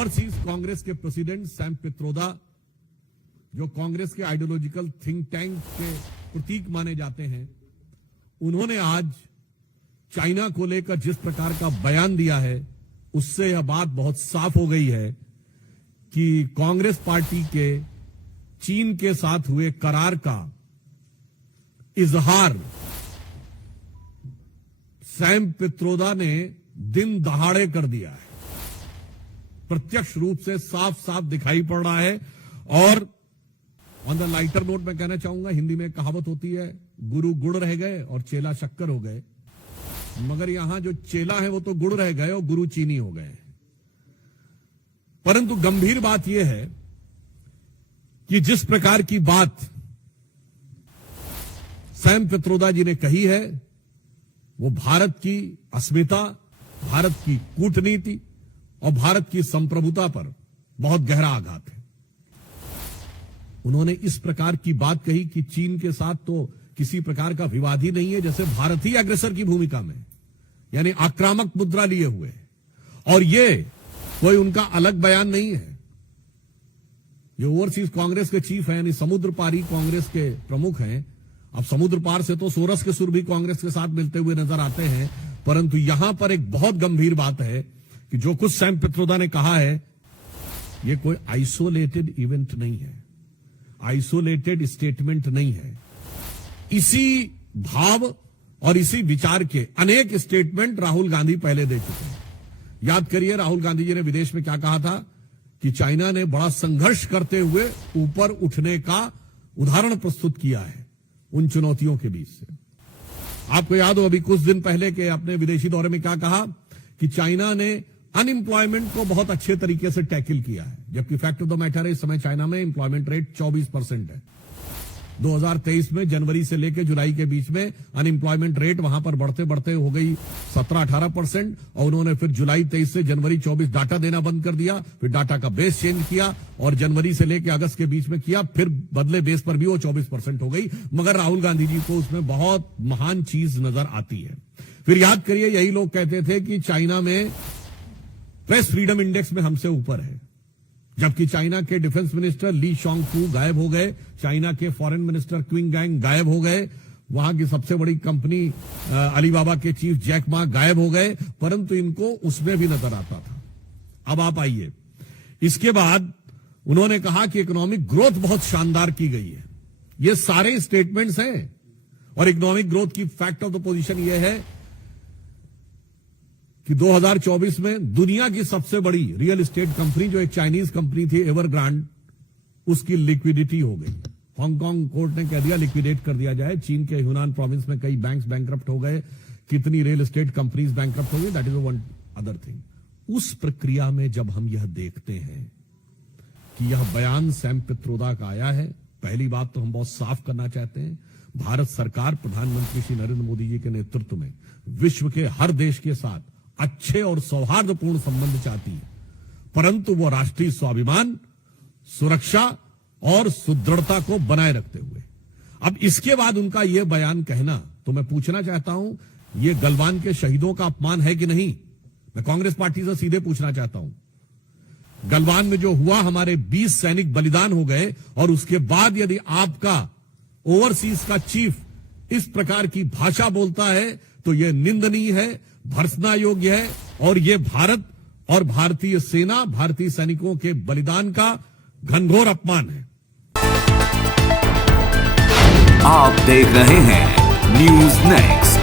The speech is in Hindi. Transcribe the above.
ओवरसीज कांग्रेस के प्रेसिडेंट सैम पित्रोदा, जो कांग्रेस के आइडियोलॉजिकल थिंक टैंक के प्रतीक माने जाते हैं, उन्होंने आज चाइना को लेकर जिस प्रकार का बयान दिया है, उससे यह बात बहुत साफ हो गई है कि कांग्रेस पार्टी के चीन के साथ हुए करार का इजहार सैम पित्रोदा ने दिन दहाड़े कर दिया है। प्रत्यक्ष रूप से साफ साफ दिखाई पड़ रहा है। और ऑन द लाइटर नोट मैं कहना चाहूंगा, हिंदी में कहावत होती है, गुरु गुड़ रह गए और चेला शक्कर हो गए, मगर यहां जो चेला है वो तो गुड़ रह गए और गुरु चीनी हो गए। परंतु गंभीर बात यह है कि जिस प्रकार की बात सैम पित्रोदा जी ने कही है, वो भारत की अस्मिता, भारत की कूटनीति और भारत की संप्रभुता पर बहुत गहरा आघात है। उन्होंने इस प्रकार की बात कही कि चीन के साथ तो किसी प्रकार का विवाद ही नहीं है, जैसे भारत ही अग्रसर की भूमिका में, यानी आक्रामक मुद्रा लिए हुए, और ये कोई उनका अलग बयान नहीं है। जो ओवरसीज कांग्रेस के चीफ हैं, यानी समुद्र पारी कांग्रेस के प्रमुख हैं, अब समुद्र पार से तो सोरस के सुर भी कांग्रेस के साथ मिलते हुए नजर आते हैं, परंतु यहां पर एक बहुत गंभीर बात है कि जो कुछ सैम पित्रोदा ने कहा है, यह कोई आइसोलेटेड इवेंट नहीं है, आइसोलेटेड स्टेटमेंट नहीं है। इसी भाव और इसी विचार के अनेक स्टेटमेंट राहुल गांधी पहले दे चुके हैं। याद करिए, राहुल गांधी जी ने विदेश में क्या कहा था कि चाइना ने बड़ा संघर्ष करते हुए ऊपर उठने का उदाहरण प्रस्तुत किया है उन चुनौतियों के बीच से। आपको याद हो अभी कुछ दिन पहले के अपने विदेशी दौरे में क्या कहा कि चाइना ने अनएम्प्लॉयमेंट को बहुत अच्छे तरीके से टैकल किया है, जबकि फैक्ट ऑफ द मैटर है इस समय चाइना में एम्प्लॉयमेंट रेट 24% है। 2023 में जनवरी से लेकर जुलाई के बीच में अनएम्प्लॉयमेंट रेट वहां पर बढ़ते बढ़ते हो गई 17-18%, और उन्होंने फिर जुलाई 23 से जनवरी 24 डाटा देना बंद कर दिया, फिर डाटा का बेस चेंज किया और जनवरी से लेकर अगस्त के बीच में किया, फिर बदले बेस पर भी वो 24% हो गई। मगर राहुल गांधी जी को उसमें बहुत महान चीज नजर आती है। फिर याद करिए, यही लोग कहते थे कि चाइना में प्रेस फ्रीडम इंडेक्स में हमसे ऊपर है, जबकि चाइना के डिफेंस मिनिस्टर ली शॉन्गफू गायब हो गए, चाइना के फॉरेन मिनिस्टर क्विंग गैंग गायब हो गए, वहां की सबसे बड़ी कंपनी अलीबाबा के चीफ जैक मा गायब हो गए, परंतु इनको उसमें भी नजर आता था। अब आप आइए, इसके बाद उन्होंने कहा कि इकोनॉमिक ग्रोथ बहुत शानदार की गई है। ये सारे स्टेटमेंट्स हैं, और इकोनॉमिक ग्रोथ की फैक्ट ऑफ द पोजीशन यह है कि 2024 में दुनिया की सबसे बड़ी रियल एस्टेट कंपनी, जो एक चाइनीज कंपनी थी एवरग्रांड, उसकी लिक्विडिटी हो गई। हांगकांग कोर्ट ने कह दिया लिक्विडेट कर दिया जाए। चीन के ह्यूनान प्रोविंस में कई बैंक्स बैंकरप्ट हो गए, कितनी रियल एस्टेट कंपनीज बैंकरप्ट हो गई, that is one other thing. उस प्रक्रिया में जब हम यह देखते हैं कि यह बयान सैम पित्रोदा का आया है, पहली बात तो हम बहुत साफ करना चाहते हैं, भारत सरकार प्रधानमंत्री श्री नरेंद्र मोदी जी के नेतृत्व में विश्व के हर देश के साथ अच्छे और सौहार्दपूर्ण संबंध चाहती है, परंतु वो राष्ट्रीय स्वाभिमान, सुरक्षा और सुदृढ़ता को बनाए रखते हुए। अब इसके बाद उनका यह बयान कहना, तो मैं पूछना चाहता हूं, यह गलवान के शहीदों का अपमान है कि नहीं? मैं कांग्रेस पार्टी से सीधे पूछना चाहता हूं। गलवान में जो हुआ, हमारे 20 सैनिक बलिदान हो गए, और उसके बाद यदि आपका ओवरसीज का चीफ इस प्रकार की भाषा बोलता है तो यह निंदनीय है, भर्त्सना योग्य है, और यह भारत और भारतीय सेना, भारतीय सैनिकों के बलिदान का घनघोर अपमान है। आप देख रहे हैं न्यूज़ नेक्स्ट।